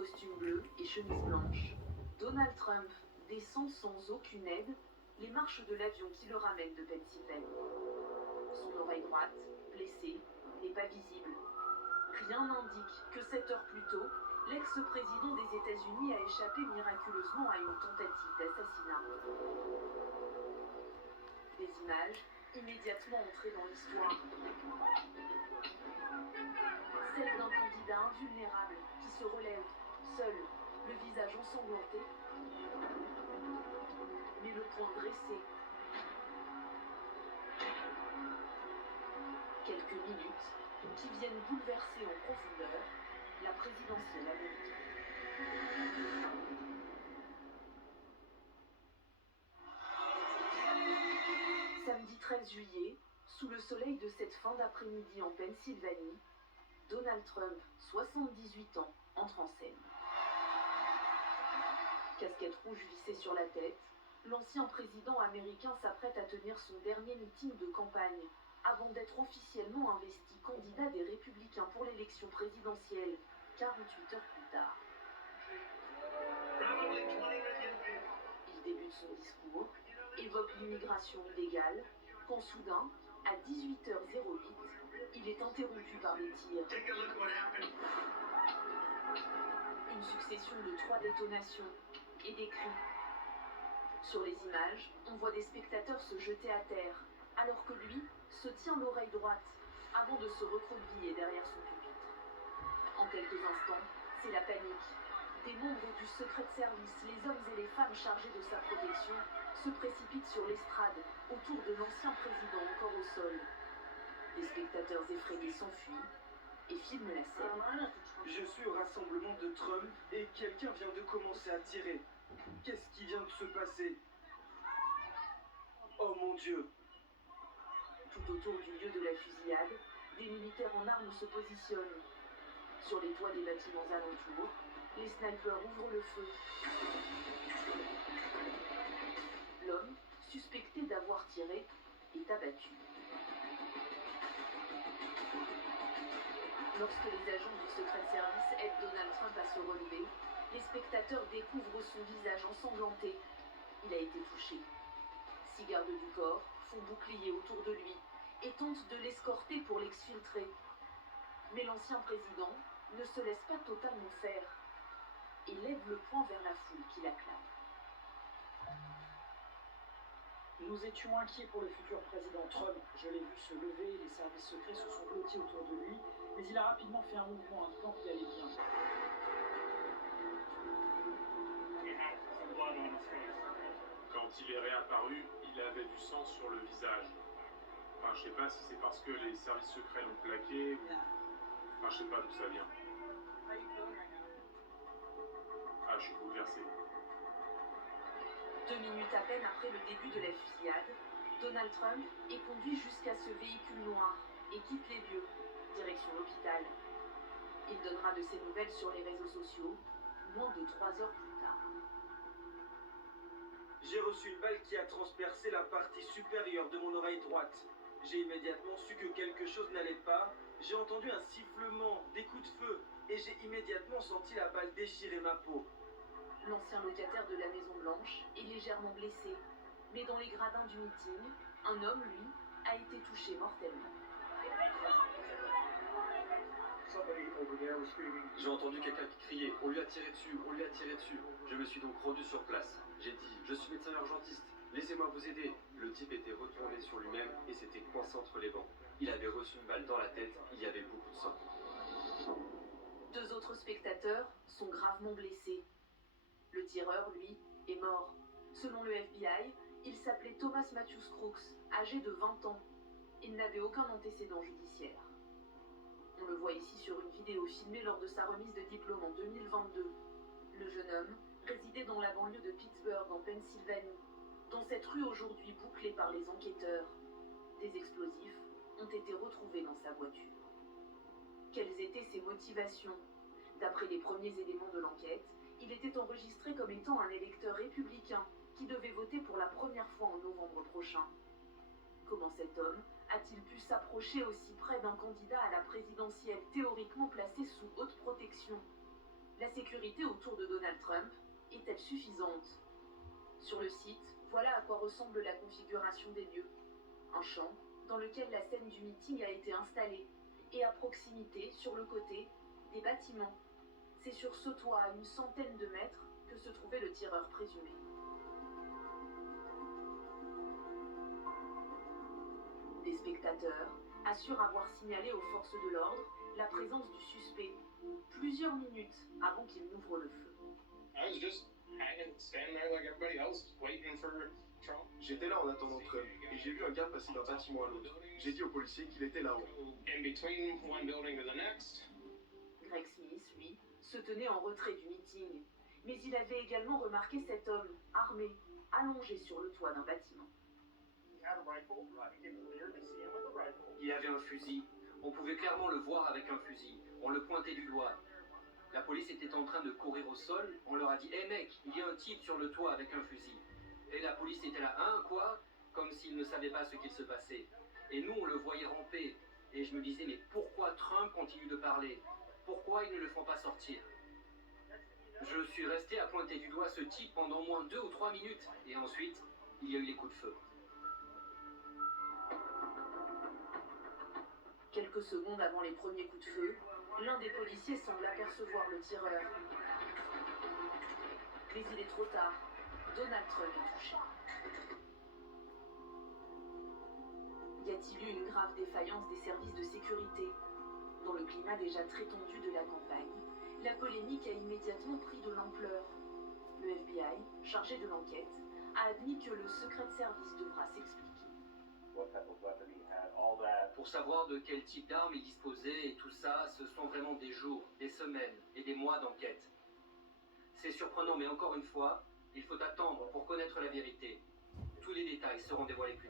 costume bleu et chemise blanche, Donald Trump descend sans aucune aide les marches de l'avion qui le ramène de Pennsylvanie. Son oreille droite, blessée, n'est pas visible. Rien n'indique que 7 heures plus tôt, l'ex-président des États-Unis a échappé miraculeusement à une tentative d'assassinat. Des images immédiatement entrées dans l'histoire. Celle d'un candidat invulnérable qui se relève, seul, le visage ensanglanté, mais le poing dressé. Quelques minutes qui viennent bouleverser en profondeur la présidentielle américaine. Samedi 13 juillet, sous le soleil de cette fin d'après-midi en Pennsylvanie, Donald Trump, 78 ans, entre en scène. Casquette rouge vissée sur la tête, l'ancien président américain s'apprête à tenir son dernier meeting de campagne avant d'être officiellement investi candidat des Républicains pour l'élection présidentielle, 48 heures plus tard. Il débute son discours, évoque l'immigration illégale, quand soudain, à 18h08, il est interrompu par des tirs. Une succession de 3 détonations et des cris. Sur les images, on voit des spectateurs se jeter à terre, alors que lui se tient l'oreille droite avant de se recroqueviller derrière son pupitre. En quelques instants, c'est la panique. Des membres du secret service, les hommes et les femmes chargés de sa protection, se précipitent sur l'estrade autour de l'ancien président encore au sol. Des spectateurs effrayés s'enfuient et filment la scène. Je suis au rassemblement de Trump et quelqu'un vient de commencer à tirer. Qu'est-ce qui vient de se passer? Oh mon Dieu! Tout autour du lieu de la fusillade, des militaires en armes se positionnent. Sur les toits des bâtiments alentours, les snipers ouvrent le feu. L'homme, suspecté d'avoir tiré, est abattu. Lorsque les agents du secret service aident Donald Trump à se relever, les spectateurs découvrent son visage ensanglanté. Il a été touché. 6 gardes du corps font bouclier autour de lui et tentent de l'escorter pour l'exfiltrer. Mais l'ancien président ne se laisse pas totalement faire et lève le poing vers la foule qui l'acclame. Nous étions inquiets pour le futur président Trump. Je l'ai vu se lever, les services secrets se sont blottis autour de lui, mais il a rapidement fait un mouvement indiquant qu'il allait bien. Quand il est réapparu, il avait du sang sur le visage. Enfin, je sais pas si c'est parce que les services secrets l'ont plaqué ou... Enfin, je sais pas d'où ça vient. Ah, je suis bouleversé. 2 minutes à peine après le début de la fusillade, Donald Trump est conduit jusqu'à ce véhicule noir et quitte les lieux, direction l'hôpital. Il donnera de ses nouvelles sur les réseaux sociaux, moins de 3 heures plus tard. J'ai reçu une balle qui a transpercé la partie supérieure de mon oreille droite. J'ai immédiatement su que quelque chose n'allait pas. J'ai entendu un sifflement, des coups de feu, et j'ai immédiatement senti la balle déchirer ma peau. L'ancien locataire de la Maison Blanche est légèrement blessé, mais dans les gradins du meeting, un homme, lui, a été touché mortellement. J'ai entendu quelqu'un qui criait « On lui a tiré dessus, on lui a tiré dessus ». Je me suis donc rendu sur place. J'ai dit « Je suis médecin urgentiste, laissez-moi vous aider ». Le type était retourné sur lui-même et s'était coincé entre les bancs. Il avait reçu une balle dans la tête, il y avait beaucoup de sang. 2 autres spectateurs sont gravement blessés. Le tireur, lui, est mort. Selon le FBI, il s'appelait Thomas Matthews Crooks, âgé de 20 ans. Il n'avait aucun antécédent judiciaire. On le voit ici sur une vidéo filmée lors de sa remise de diplôme en 2022. Le jeune homme résidait dans la banlieue de Pittsburgh, en Pennsylvanie, dans cette rue aujourd'hui bouclée par les enquêteurs. Des explosifs ont été retrouvés dans sa voiture. Quelles étaient ses motivations? D'après les premiers éléments de l'enquête, il était enregistré comme étant un électeur républicain qui devait voter pour la première fois en novembre prochain. Comment cet homme a-t-il pu s'approcher aussi près d'un candidat à la présidentielle théoriquement placé sous haute protection? La sécurité autour de Donald Trump est-elle suffisante? Sur le site, voilà à quoi ressemble la configuration des lieux. Un champ dans lequel la scène du meeting a été installée et à proximité, sur le côté, des bâtiments. C'est sur ce toit, à une centaine de mètres, que se trouvait le tireur présumé. Des spectateurs assurent avoir signalé aux forces de l'ordre la présence du suspect plusieurs minutes avant qu'il n'ouvre le feu. J'étais là en attendant Trump et j'ai vu un gars passer d'un bâtiment à l'autre. J'ai dit aux policiers qu'il était là-haut. Greg Smith, lui, se tenait en retrait du meeting, mais il avait également remarqué cet homme, armé, allongé sur le toit d'un bâtiment. Il avait un fusil. On pouvait clairement le voir avec un fusil. On le pointait du doigt. La police était en train de courir au sol. On leur a dit « Hé mec, il y a un type sur le toit avec un fusil ». Et la police était là « Hein, quoi ?» Comme s'ils ne savaient pas ce qu'il se passait. Et nous, on le voyait ramper. Et je me disais « Mais pourquoi Trump continue de parler? Pourquoi ils ne le font pas sortir ?» Je suis resté à pointer du doigt ce type pendant au moins 2 ou 3 minutes. Et ensuite, il y a eu les coups de feu. Quelques secondes avant les premiers coups de feu, l'un des policiers semble apercevoir le tireur. Mais il est trop tard. Donald Trump est touché. Y a-t-il eu une grave défaillance des services de sécurité? Dans le climat déjà très tendu de la campagne, la polémique a immédiatement pris de l'ampleur. Le FBI, chargé de l'enquête, a admis que le secret de service devra s'expliquer. Pour savoir de quel type d'armes il disposait et tout ça, ce sont vraiment des jours, des semaines et des mois d'enquête. C'est surprenant, mais encore une fois, il faut attendre pour connaître la vérité. Tous les détails seront dévoilés plus tard.